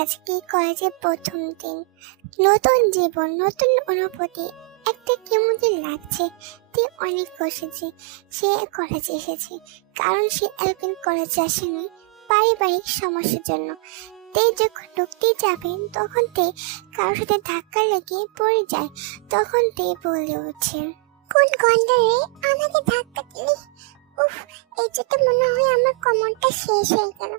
আজকে কলেজের প্রথম দিন। নতুন জীবন, নতুন অনুভূতি। একটা কেমন লাগছে, তে অনেক বসেছে সে কলেজে এসেছে, কারণ সে এতদিন কলেজে আসেনি পারিবারিক সমস্যার জন্য। তে যখন ঢুকতে যাবেন তখন তে কারোর সাথে ধাক্কা লেগে পড়ে যায়, তখন তে বলে ওঠে, কোন গন্ডারে আমাকে ধাক্কা দিলি? উফ এই জন্য মনে হয় আমার কমনটা শেষ হয়ে গেল।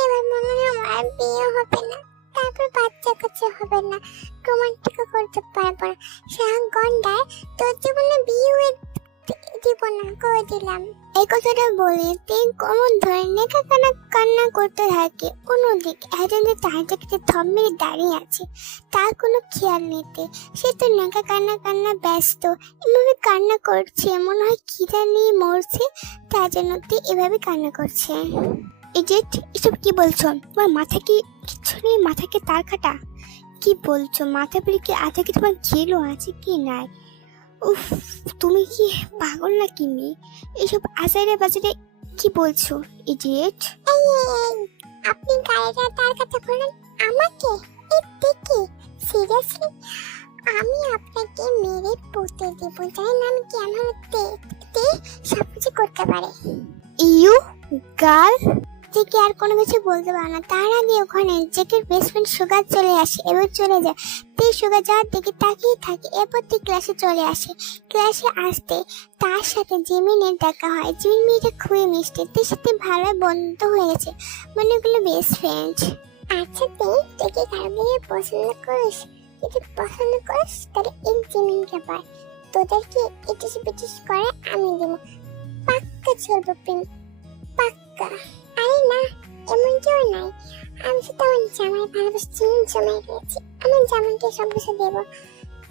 এবার মনে হয় আমার বিয়ে হবে না। তারপর বাচ্চা কাচ্চা হবে না। রোমান্টিকও করতে পারব না। শাহ গন্ডায় তোর জীবনে বিয়ে হয়ে করে দিলাম এই কথাটা বলে তিন কমন ধরে নেকা কান্না করতে থাকে। অন্যদিকে একজন যে তার দিকে থম মেরে দাঁড়িয়ে আছে, তার কোনো খেয়াল নিতে সে তো নেকা কান্না কান্না ব্যস্ত, এভাবে কান্না করছে, মনে হয় খিদা নিয়ে মরছে, তার জন্য এভাবে কান্না করছে। এজেট এসব কি বলছো? তোমার মাথা কি কিচ্ছু নেই? মাথা কি তার কাটা? কি বলছো? মাথা পেলে কি আধা কি তোমার ঘেলো আছে কি নাই? উফ তুমি কি পাগল না কি মেয়ে? এইসব আজারে বাজারে কি বলছো ইডিয়েট আপনি গায়েরা তার কথা বলেন আমাকে? এই দেখি সিরিয়াসলি আমি আপনাকে মেরে পুঁতে দেবো জানি না আমি কেমন দেখতে সব কিছু করতে পারে। ইউ গার্ল জেকে আর কোনো কিছু বলতে পারে না। তার আগে ওখানে জেকের ফ্রেন্ড সুগার চলে আসে, এবার চলে যায়। তে সুগার যাওয়ার দিকে তাকিয়ে থাকে, এরপর তে ক্লাসে চলে আসে। ক্লাসে আসতে তার সাথে জিমিনের দেখা হয়। জিমিন মেয়েটা খুবই মিষ্টি, তার সাথে ভালো বন্ধু হয়ে গেছে। মানে ওগুলো বেস্ট ফ্রেন্ড আচ্ছা তে, তুই কি পছন্দ করিস? যদি পছন্দ করিস, তাহলে এই জিমিনকে পাই তোদেরকে ইটিস পিটিস করে আমি দেবো। পাক্কা চলবো প্রেম। পাক্কা। আরে না, এমন কেউ নাই। আমি শুধু আমার জামাই ভালোবাসছি জমাই রয়েছি আমার জামাইকে সব কিছু দেবো।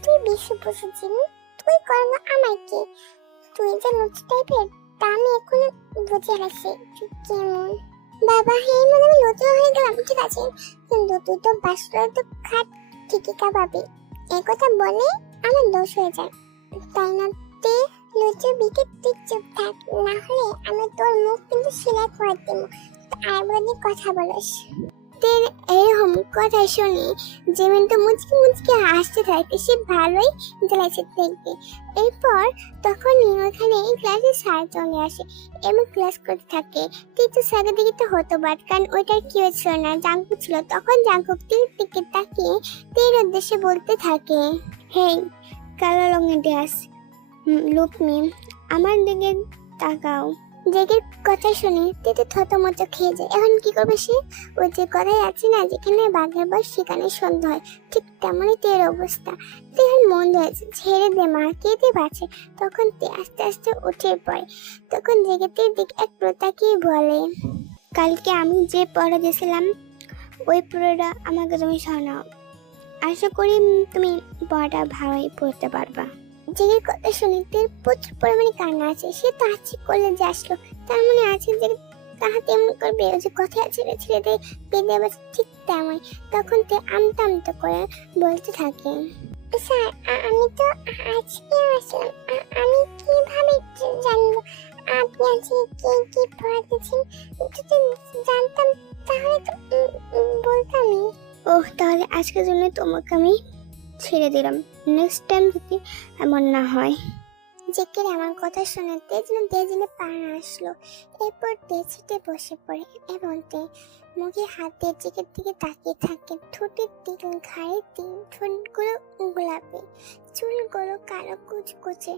তুই বেশি বুঝেছিস তুই করব আমায় কি তুই যে লুচ টাইপের তা আমি এখনও বুঝে গেছি কেমন। বাবা, হে মানে আমি নতুন হয়ে গেলাম, ঠিক আছে? কিন্তু তুই তো বাসলে তো খাট ঠিকই কাবাবি এই কথা বলে আমার দোষ হয়ে যায়। তাই না তে? লুচু বিকে তুই চুপ থাক, না হলে আমি তোর মুখ কিন্তু সেলাই করে দেব। আরেকবার নিয়ে কথা বলিস। তের এরকম কথা শুনি, যেমন তো মুচকি মুচকি হাসতে থাকে, সে ভালোই জ্বালাইছে দেখবে এরপর তখনই ওখানে ক্লাসে স্যার চলে আসে এবং ক্লাস করতে থাকে। কিন্তু স্যারের দিকে তো হতো বাট কারণ ওইটার কি হয়েছিল না, জাঙ্কুক ছিল। তখন জাঙ্কুক দিকে তাকিয়ে তীর উদ্দেশ্যে বলতে থাকে, হেই, কালো রঙের ড্রেস লুকমি আমার দিকে তাকাও। জেগের কথা শুনে, তেতে থতমত খেয়ে যায়। এখন কি করবে সে? ওই যে কথাই আছে না, যেখানে বাঘের বয়স সেখানে সন্ধ্যা হয়। ঠিক তেমনই তের অবস্থা। তের মন হয়েছে ছেড়ে দে মা, কেঁদে পাচ্ছে। তখন তে আস্তে আস্তে উঠে পড়ে। তখন জেগে তের দিকে এক প্রতাকেই বলে, কালকে আমি যে পড়া দিয়েছিলাম, ওই পড়াটা আমাকে তুমি শোনাও আশা করি তুমি পড়াটা ভালোই পড়তে পারবা। জেগের কথা শুনে তের প্রচুর পরিমাণে কান্না আছে, সে তো হাসি করলে যে আসলো। তার মানে আছে যে তাহাতে এমন করবে যে কথা ছেড়ে ছেড়ে দেয় বেঁধে আবার ঠিক তেমন। তখন তে আমতা আমতা করে বলতে থাকে, স্যার আমি তো আজকে আসলাম। আমি কীভাবে জানব? আপনি আজকে কি কি পড়াতেছেন যদি জানতাম তাহলে তো বলতামই। ওহ, তাহলে আজকের জন্য তোমাকে আমি ছেড়ে দিলাম। নেক্সট টাইম যদি এমন না হয়। জেকের আমার কথা শুনে তেজনে তেজনে পাড়া আসলো। এরপর তেজিতে বসে পড়ে এবং তে মুখে হাত দিয়ে জেকের দিকে তাকিয়ে থাকে। ঠোঁটের দিক, ঘাড়ের দিক ঠোঁটগুলো গোলাপি চুলগুলো কালো কুচকুচে।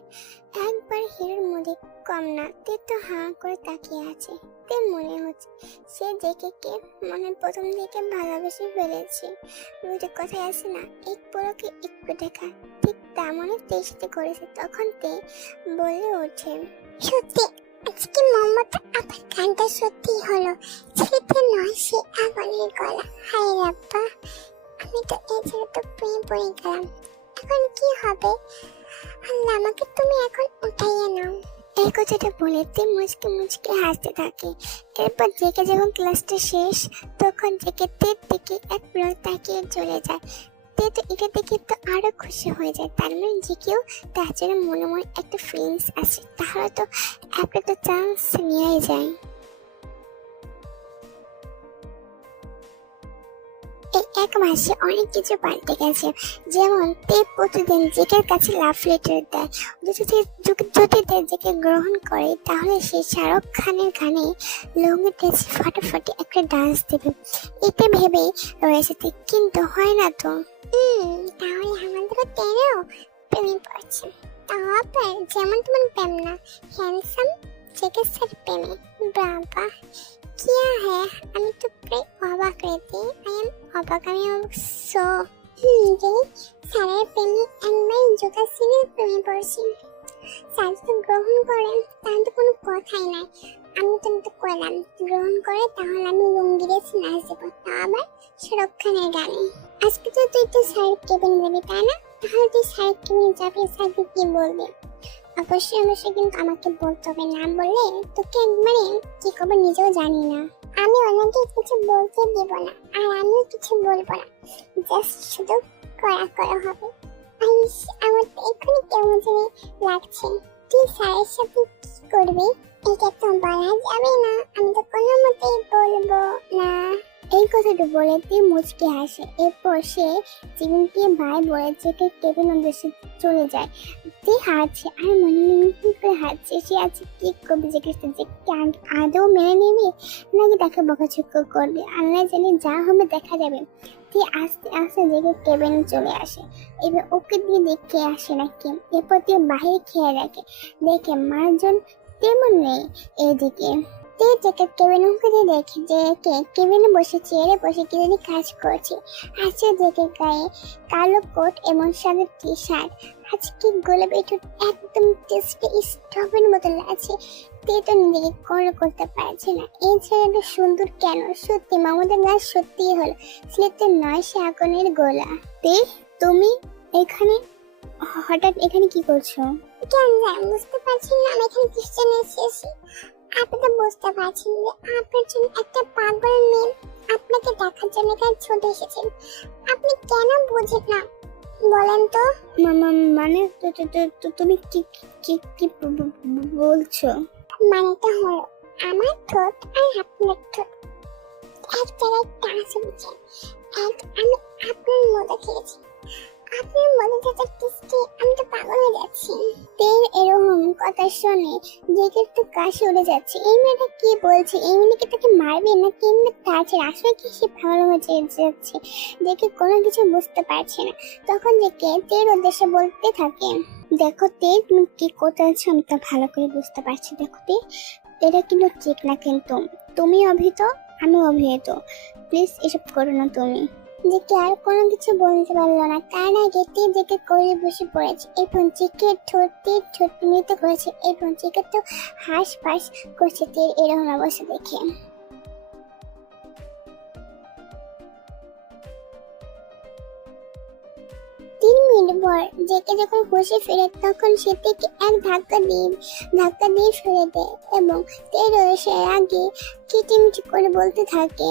একবার হিরের মধ্যে কম না তে তো হা করে তাকিয়ে আছে। তে মনে হচ্ছে সে জেকেকে মনে প্রথম দিকে ভালোবেসে ফেলেছে। ওইটা কথাই আছে না, এক পরকে একটু দেখা, ঠিক তেমনই সাথে করেছে, তখন তে বলে ওঠে, সত্যি, আজকে মমতা আবার গানটা সত্যি হলো, ছেলেটা নয়, সে আগুনের গলা। হায় রাব্বা, আমি তো এই ছেলে তো প্রেম পড়ে গেলাম। এখন কি হবে? আল্লাহ, আমাকে তুমি এখন উঠাইয়ে নাও। এই কথাটা বলে তে মুচকে মুচকে হাসতে থাকে। এরপর জেকে যখন ক্লাসটা শেষ, তখন জেকে তের দিকে এক তাকিয়ে চলে যায়। তে তো এটা দেখে তো আরও খুশি হয়ে যায়। তার মানে জেকেও তার জন্য মনে মনে একটা ফিলিংস আছে তাহলে তো একটা তো চান্স নিয়েই যায়। এই এক মাসে অনেক কিছু পাল্টে গেছে। যেমন, তে প্রতিদিন জেকের কাছে লাভ লেটার দেয়। যদি যদি- জেকে গ্রহণ করে, তাহলে সে শাহরুখ খানের গানে লঙ্গি ড্রেসে ফাটাফাটি একটা ডান্স দেবে। এটা ভেবেই রয়েছে কিন্তু হয় না তো? তাহলে আমাদেরও তেরো প্রেমে পড়ছে। তারপর যেমন তেমন প্রেম না হ্যান্ডসাম জেকের সাথে প্রেমে। বাবা क्या है আমি তো প্রায় অবাক রেতে আই এম অবাক আমি সো হুম যে সারা প্রেমে একবার যোগা সিনের প্রেমে পড়ছি স্যার তো গ্রহণ করেন তার তো কোনো কথাই নাই আমি তো তো করলাম গ্রহণ করে তাহলে আমি লুঙ্গি রেসে নাচ দেবো তা আবার শাহরুখ খানের গানে আজকে তো তুই তো স্যার কেবিন যাবি তাই না তাহলে তুই স্যার কেবিনে যাবি স্যারকে কি বলবি অবশ্যই অবশ্যই কিন্তু আমাকে বলতে হবে না। বললে তোকে একবারে কি করব নিজেও জানি না। আমি ওনাকে কিছু বলতে দেব না, আর আমিও কিছু বলব না। জাস্ট শুধু করা করা হবে। আমার এক্ষুনি কেমন যেন লাগছে। তুই স্যারের সাথে কি করবি? এটা তো বলা যাবে না। আমি তো কোনো মতেই বলব না। এই কথাটা বলে তুই মুচকে হাসে। এরপর সে জীবনকে ভাই বলে কেবিন চলে যায়। আর মনে মনে করে সে আজ কি করবে? যে কৃষ্ণ যে আদৌ মেনে নেবে? নাকি তাকে করবে? আল্লাহ জানে যা হবে দেখা যাবে। তুই আস্তে আস্তে জেগে কেবিনে চলে আসে। এবার ওকে দিয়ে দেখে আসে নাকি। এরপর তুই বাইরে খেয়ে রাখে দেখে মার্জন তেমন নেই। এদিকে তুই জেকে কেবিনে দিয়ে দেখে যে কে কেবিনে বসে চেয়ারে বসে কি কাজ করছে। আছে জেকে গায়ে কালো কোট এবং সাদা টি শার্ট আজকে গোলাপি ঠোঁট একদম টেস্টে স্ট্রবের মতো লাগছে। তে তো নিজেকে কল করতে পারছে না। এই ছেলেটা সুন্দর কেন? সত্যি, মামুদের গাছ সত্যিই হলো। ছেলেতে নয়, সে আগুনের গোলা। তে, তুমি এখানে? হঠাৎ এখানে কি করছ? কেন জান বুঝতে পারছি না আমি এখানে কিসের এসেছি আপনি তো বুঝতে পারছেন যে আপনার জন্য একটা পাগল মেয়ে আপনাকে দেখার জন্য এখানে ছুটে এসেছেন। আপনি কেন বুঝেন না? বলেন তো। মানে তুমি কি কি কি বলছো? মানেটা হলো আমার ঠোঁট আর আপনার ঠোঁট এক জায়গায় টাচ হয়েছে এক আমি আপনার মতো খেয়েছি। আপনার মতো যত টেস্টি আমি তো পাগল হয়ে যাচ্ছি। তেল এরকম কথা শুনে জেগে তো কাশি উড়ে যাচ্ছে। এই মেয়েটা কি বলছে? এই মেয়েকে তাকে মারবে? না কেমনে তাছে আসলে কি সে পাগল হয়ে যাচ্ছে? দেখে কোনো কিছু বুঝতে পারছে না। তখন দেখে তের উদ্দেশ্যে বলতে থাকে, দেখো তে, তুমি কি করতে আছো? আমি তা ভালো করে বুঝতে পারছি। দেখো তে এটা কিন্তু ঠিক না কিন্তু। তুমি অভিহিত আমি অভিহিত প্লিজ এসব করো না তুমি। যে আর কোনো কিছু বলতে পারল না। তার আগে তে দেখে করে বসে পড়েছে। এবং চিকে ঠোঁটে ঠোঁট করেছে। এবং চিকে তো হাঁস ফাঁস করছে তীর এরকম অবস্থা দেখে। তিন মিনিট পর জেকে যখন বসে ফিরে, তখন সে থেকে এক ধাক্কা দিয়ে ধাক্কা দিয়ে ফেলে দেয় এবং তেরো সে আগে কিটিমিটি করে বলতে থাকে।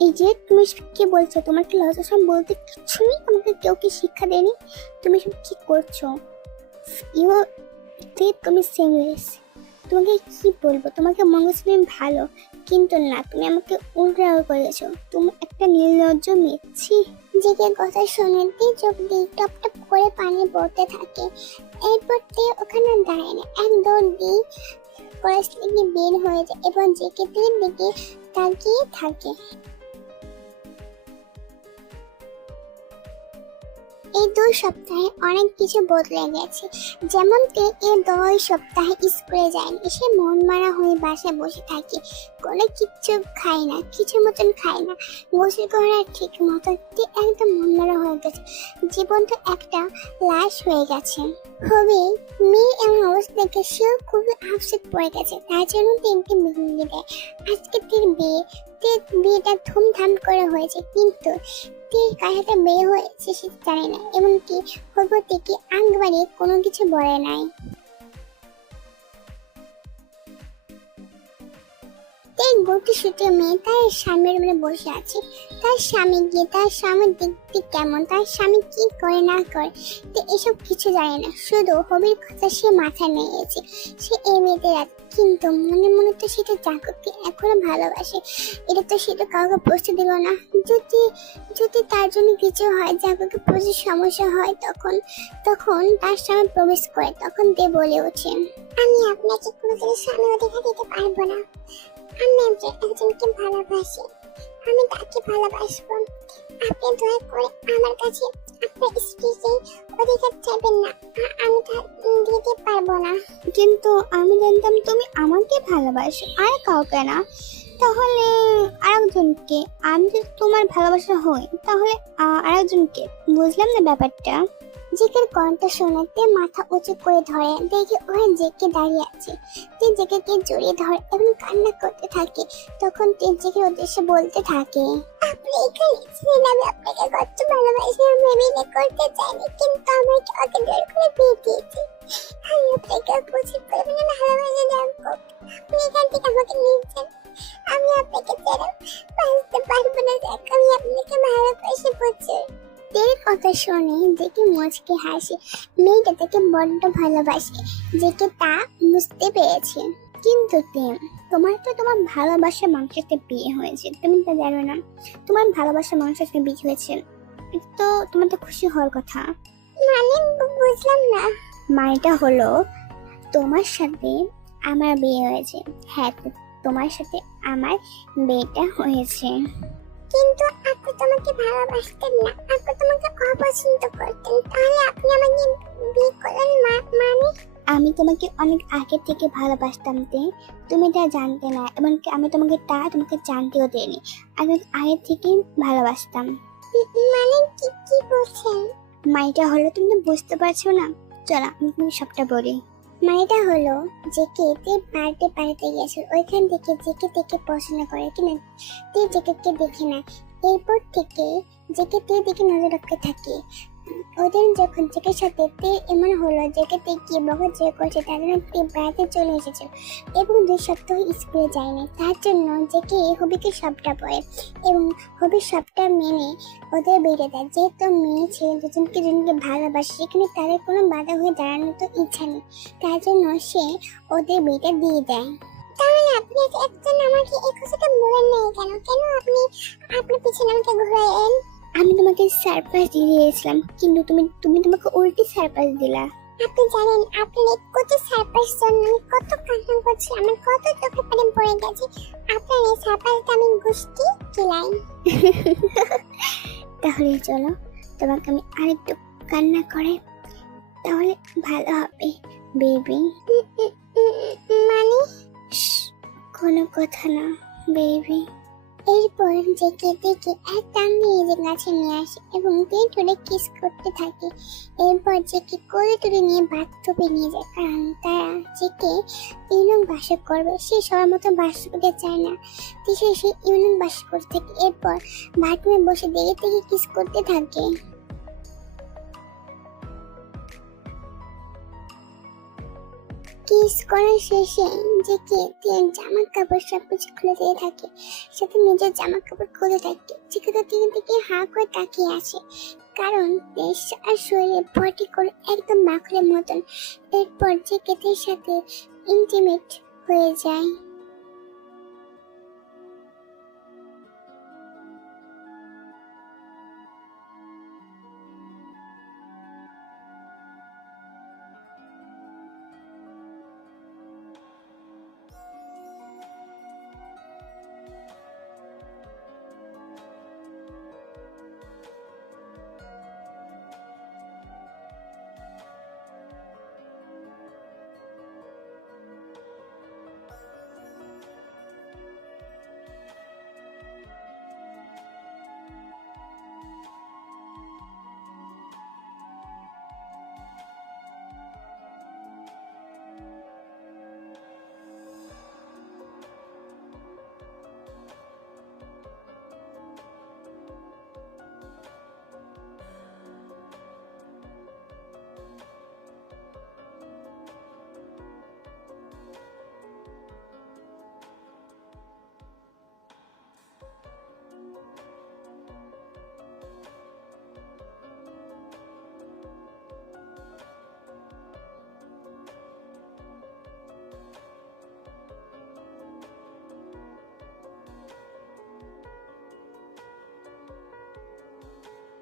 এই যে তুমি কি বলছো? তোমার কি লজ্জা সব বলতে কিচ্ছু নেই? তোমাকে কেউ কি শিক্ষা দেয়নি? তুমি সব কি করছ? ইউ তে তুমি সেমলেস তোমাকে কি বলব? তোমাকে মঙ্গলছিলেন ভালো, কিন্তু না, তুমি আমাকে উল্টাও করেছ। তুমি একটা নির্লজ্জ মেয়েছি জেগে কথা শুনতে চোখ দিয়ে টপ টপ করে পানি পড়তে থাকে। এরপর তে ওখানে দাঁড়ায় না। এক দৌড় দিয়ে কলেজ থেকে বের হয়ে যায় এবং জেকে দিকে তাকিয়ে থাকে। এই দুই সপ্তাহে অনেক কিছু বদলে গেছে। যেমন তে এই দুই সপ্তাহে স্কুলে যায়নি সে মন মারা হয়ে বাসায় বসে থাকে। কোনো কিচ্ছু খায় না, কিছু মতন খায় না। গোসল করা ঠিক মতো তে একদম মন মারা হয়ে গেছে। জীবন তো একটা লাশ হয়ে গেছে। হবে, মেয়ে এমন অবস্থা দেখে সেও খুবই আপসেট পড়ে গেছে। তার জন্য তিনটি বিয়ে দেয়। আজকে তিন বিয়ে তে বিয়েটা ধুমধাম করে হয়েছে, কিন্তু তীর কাহাতে বিয়ে হয়েছে সে জানে না, এমনকি ভগবতীকে আগ বাড়িয়ে কোনো কিছু বলে নাই। তে এই গতি সূত্রে মেয়ে তার স্বামীর রুমে বসে আছে। তার স্বামী গিয়ে তার স্বামী দেখতে কেমন, তার স্বামী কি করে না করে তো এসব কিছু জানে না। শুধু হবির কথা সে মাথায় নিয়েছে। সে এই মেয়েদের রাত, কিন্তু মনে মনে তো সেটা জাগরকে এখনও ভালোবাসে। এটা তো সেটা কাউকে বুঝতে দিল না। যদি যদি তার জন্য কিছু হয় জাগরকে প্রচুর সমস্যা হয়, তখন তখন তার সামনে প্রবেশ করে, তখন দে বলে ওঠে। আমি আপনাকে কোনোদিন স্বামী অধিকার দিতে পারব না। আমি একজন একজনকে ভালোবাসি, আমি তাকে ভালোবাসবো। আপনি দয়া করে আমার কাছে আপনার স্ত্রীকে অধিকার চাইবেন না আমি তা দিতে পারব না। কিন্তু আমি জানতাম তুমি আমাকে ভালোবাসো আর কাউকে না। তাহলে আরেকজনকে, আমি যদি তোমার ভালোবাসা হই, তাহলে আরেকজনকে, বুঝলাম না ব্যাপারটা? জেকের কণ্ঠ শোনাতে মাথা উঁচু করে ধরে, দেখে ওখানে জেকে দাঁড়িয়ে আছে। তে জেকেকে জড়িয়ে ধরে এবং কান্না করতে থাকে। তখন তিন জেকের উদ্দেশ্যে বলতে থাকে, আপনি এখানে ছিলেন, আমি আপনাকে কত ভালোবাসি, আমি করতে চাইনি মুচকে হাসে মেয়েটা তাকে বড্ড ভালোবাসে যেকে তা বুঝতে পেরেছে। কিন্তু তেম তোমার তো তোমার ভালোবাসা মানুষের সাথে বিয়ে হয়েছে, তুমি তো জানো না। তোমার ভালোবাসা মানুষের সাথে বিয়ে হয়েছে, তো তোমার তো খুশি হওয়ার কথা। মানে বুঝলাম না। মানেটা হলো, তোমার সাথে আমার বিয়ে হয়েছে। হ্যাঁ তোমার সাথে আমার বিয়েটা হয়েছে। কিন্তু আপনি তোমাকে ভালোবাসতেন না। আপনি তোমাকে অপছন্দ করতেন। তাহলে আপনি আমাকে বিয়ে করলেন মানে? আমি তোমাকে অনেক আগে থেকে ভালোবাসতাম তে। তুমি তা জানতে না এমনকি আমি তোমাকে তা তোমাকে জানতেও দেয়নি আমি আগে থেকেই ভালোবাসতাম। মানে কি কি বলছেন? মাইটা হলো তুমি তো বুঝতে পারছ না। চলো আমি সবটা বলি। মানেটা হলো যে কে তে বার্থডে পার্টিতে ওইখান থেকে জেকে থেকে পছন্দ করে কিনা, তে জেকেকে দেখে না। এরপর থেকে জেকে তে দিকে নজর রাখতে থাকে। ওদের যখন জেকের সাথে তে এমন হলো তে গিয়ে বকা জয় করছে জন্য তে বেড়াতে চলে এসেছে এবং দুই সপ্তাহ স্কুলে যায়নি। তার জন্য যে জেকে হবিকে সবটা বলে এবং হবি সবটা মেনে ওদের বেড়ে দেয়। যেহেতু মেয়ে ছেলে দুজনকে দুজনকে ভালোবাসে, সেখানে তাদের কোনো বাধা হয়ে দাঁড়ানোর তো ইচ্ছা নেই। তার জন্য সে ওদের বিয়েটা দিয়ে দেয়। তাহলে আপনি একজন আমাকে এই কথাটা বলেন নাই কেন? কেন আপনি আপনার পিছনে আমাকে ঘুরাইলেন? আমি তোমাকে সারপ্রাইজ দিয়ে দিয়েছিলাম কিন্তু তুমি তুমি তোমাকে উল্টি সারপ্রাইজ দিলা। আপনি জানেন আপনার কত সারপ্রাইজ জন্য আমি কত কান্না করছি আমার কত চোখে পানি পড়ে গেছে। আপনার এই সারপ্রাইজটা আমি গুষ্টি কিলাই তাহলে চলো তোমাকে আমি আরেকটু কান্না করে তাহলে ভালো হবে বেবি মানে? কোনো কথা না বেবি এরপর জেকে দেখে এক টান দিয়ে যে গাছে নিয়ে আসে এবং দিয়ে ধরে কিস করতে থাকে। এরপর জেকে কোলে তুলে নিয়ে বাথরুমে নিয়ে যায়। কারণ তারা জেকে ইউনিয়ন বাস করবে। সে সবার মতো বাস করতে চায় না। সে সে ইউনিয়ন বাস করতে থাকে। এরপর বাথরুমে বসে দেখে থেকে কিস করতে থাকে। কিস করার শেষে যে কে তিন জামা কাপড় সব কিছু খুলে দিয়ে থাকে। সাথে নিজের জামা কাপড় খুলে থাকে। চিকুটা তিনি থেকে হা করে তাকিয়ে আছে। কারণ দেশ আর শরীরে ভর্তি করে একদম মাখলের মতন। এরপর যে কেতের সাথে ইন্টিমেট হয়ে যায়।